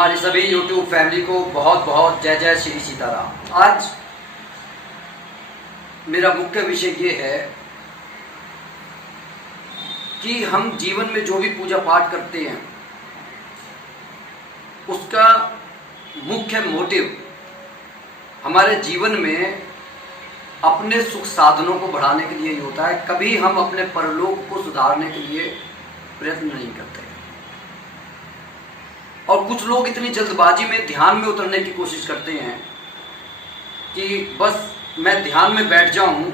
हमारी सभी YouTube family को बहुत बहुत जय जय श्री सीताराम। आज मेरा मुख्य विषय ये है कि हम जीवन में जो भी पूजा पाठ करते हैं उसका मुख्य मोटिव हमारे जीवन में अपने सुख साधनों को बढ़ाने के लिए ही होता है। कभी हम अपने परलोक को सुधारने के लिए प्रयत्न नहीं करते। और कुछ लोग इतनी जल्दबाजी में ध्यान में उतरने की कोशिश करते हैं कि बस मैं ध्यान में बैठ जाऊं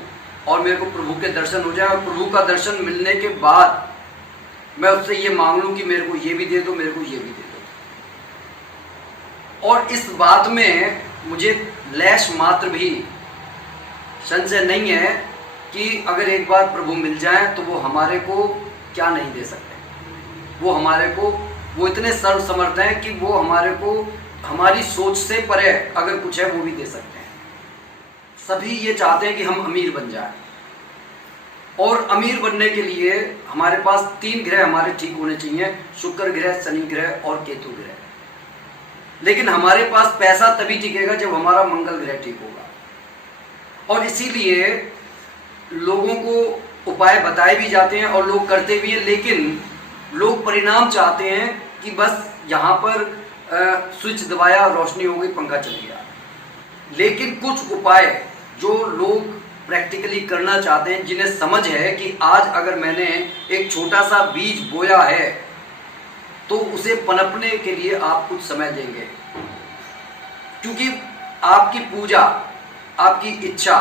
और मेरे को प्रभु के दर्शन हो जाए, और प्रभु का दर्शन मिलने के बाद मैं उससे ये मांग लूं कि मेरे को ये भी दे दो, मेरे को ये भी दे दो। और इस बात में मुझे लेश मात्र भी संशय नहीं है कि अगर एक बार प्रभु मिल जाए तो वो हमारे को क्या नहीं दे सकते। वो हमारे को वो इतने सर्वसमर्थ हैं कि वो हमारे को हमारी सोच से परे अगर कुछ है वो भी दे सकते हैं। सभी ये चाहते हैं कि हम अमीर बन जाएं, और अमीर बनने के लिए हमारे पास 3 ग्रह हमारे ठीक होने चाहिए, शुक्र ग्रह, शनि ग्रह और केतु ग्रह। लेकिन हमारे पास पैसा तभी टिकेगा जब हमारा मंगल ग्रह ठीक होगा। और इसीलिए लोगों को उपाय बताए भी जाते हैं और लोग करते भी हैं, लेकिन लोग परिणाम चाहते हैं कि बस यहाँ पर स्विच दबाया, रोशनी हो गई, पंखा चल गया। लेकिन कुछ उपाय जो लोग प्रैक्टिकली करना चाहते हैं, जिन्हें समझ है कि आज अगर मैंने एक छोटा सा बीज बोया है तो उसे पनपने के लिए आप कुछ समय देंगे, क्योंकि आपकी पूजा, आपकी इच्छा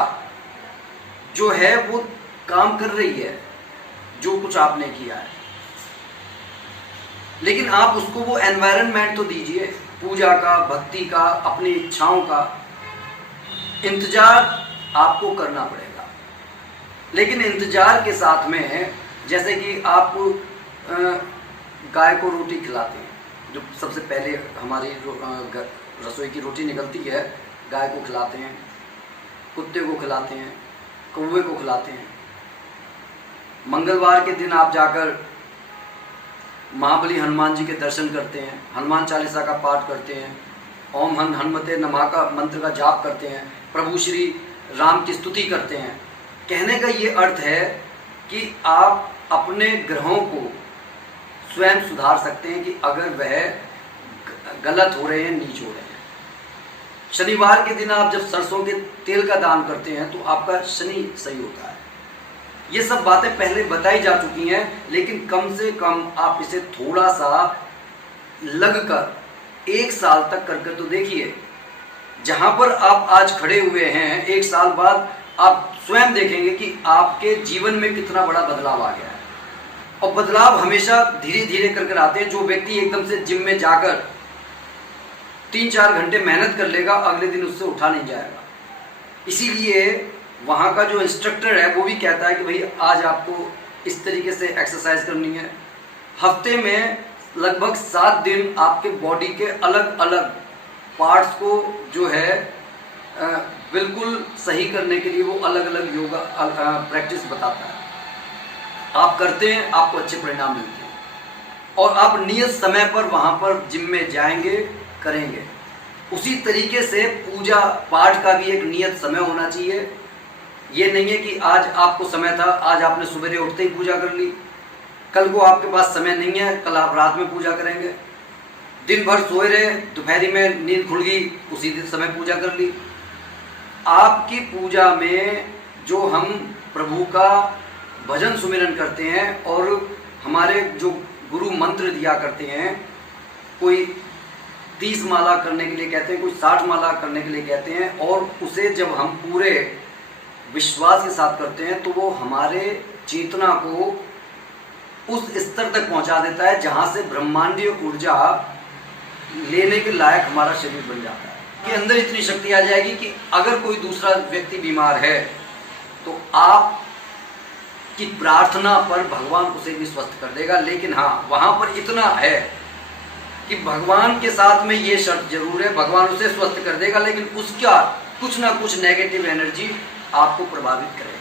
जो है वो काम कर रही है, जो कुछ आपने किया है। लेकिन आप उसको वो एनवायरनमेंट तो दीजिए, पूजा का, भक्ति का, अपनी इच्छाओं का इंतजार आपको करना पड़ेगा। लेकिन इंतजार के साथ में, जैसे कि आप गाय को रोटी खिलाते हैं, जो सबसे पहले हमारी रसोई की रोटी निकलती है, गाय को खिलाते हैं, कुत्ते को खिलाते हैं, कौवे को खिलाते हैं। मंगलवार के दिन आप जाकर महाबली हनुमान जी के दर्शन करते हैं, हनुमान चालीसा का पाठ करते हैं, ओम हनुमते नमः का मंत्र का जाप करते हैं, प्रभु श्री राम की स्तुति करते हैं। कहने का ये अर्थ है कि आप अपने ग्रहों को स्वयं सुधार सकते हैं कि अगर वह गलत हो रहे हैं, नीच हो रहे हैं। शनिवार के दिन आप जब सरसों के तेल का दान करते हैं तो आपका शनि सही होता है। ये सब बातें पहले बताई जा चुकी हैं, लेकिन कम से कम आप इसे थोड़ा सा लगकर 1 साल तक करके तो देखिए। जहां पर आप आज खड़े हुए हैं, 1 साल बाद आप स्वयं देखेंगे कि आपके जीवन में कितना बड़ा बदलाव आ गया है। और बदलाव हमेशा धीरे धीरे कर आते हैं। जो व्यक्ति एकदम से जिम में जाकर 3-4 घंटे मेहनत कर लेगा, अगले दिन उससे उठा नहीं जाएगा। इसीलिए वहाँ का जो इंस्ट्रक्टर है वो भी कहता है कि भाई आज आपको इस तरीके से एक्सरसाइज करनी है। हफ्ते में लगभग 7 दिन आपके बॉडी के अलग अलग पार्ट्स को जो है बिल्कुल सही करने के लिए वो अलग अलग योगा प्रैक्टिस बताता है। आप करते हैं, आपको अच्छे परिणाम मिलते हैं, और आप नियत समय पर वहाँ पर जिम में जाएंगे, करेंगे। उसी तरीके से पूजा पाठ का भी एक नियत समय होना चाहिए। ये नहीं है कि आज आपको समय था, आज आपने सवेरे उठते ही पूजा कर ली, कल को आपके पास समय नहीं है, कल आप रात में पूजा करेंगे। दिन भर सोए रहे, दोपहरी में नींद खुल गई, उसी दिन समय पूजा कर ली। आपकी पूजा में जो हम प्रभु का भजन सुमिरन करते हैं और हमारे जो गुरु मंत्र दिया करते हैं, कोई 30 माला करने के लिए कहते हैं, कोई 60 माला करने के लिए कहते हैं, और उसे जब हम पूरे विश्वास के साथ करते हैं तो वो हमारे चेतना को उस स्तर तक पहुंचा देता है जहां से ब्रह्मांडीय ऊर्जा लेने के लायक हमारा शरीर बन जाता है। कि अंदर इतनी शक्ति आ जाएगी कि अगर कोई दूसरा व्यक्ति बीमार है तो आप की प्रार्थना पर भगवान उसे भी स्वस्थ कर देगा। लेकिन हाँ, वहां पर इतना है कि भगवान के साथ में ये शर्त जरूर है, भगवान उसे स्वस्थ कर देगा, लेकिन उसका कुछ ना कुछ नेगेटिव एनर्जी आपको प्रभावित करेगी।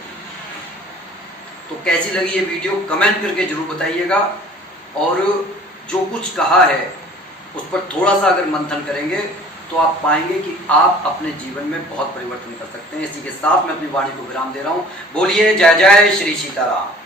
तो कैसी लगी ये वीडियो कमेंट करके जरूर बताइएगा। और जो कुछ कहा है उस पर थोड़ा सा अगर मंथन करेंगे तो आप पाएंगे कि आप अपने जीवन में बहुत परिवर्तन कर सकते हैं। इसी के साथ मैं अपनी वाणी को विराम दे रहा हूँ। बोलिए जय जय श्री सीताराम।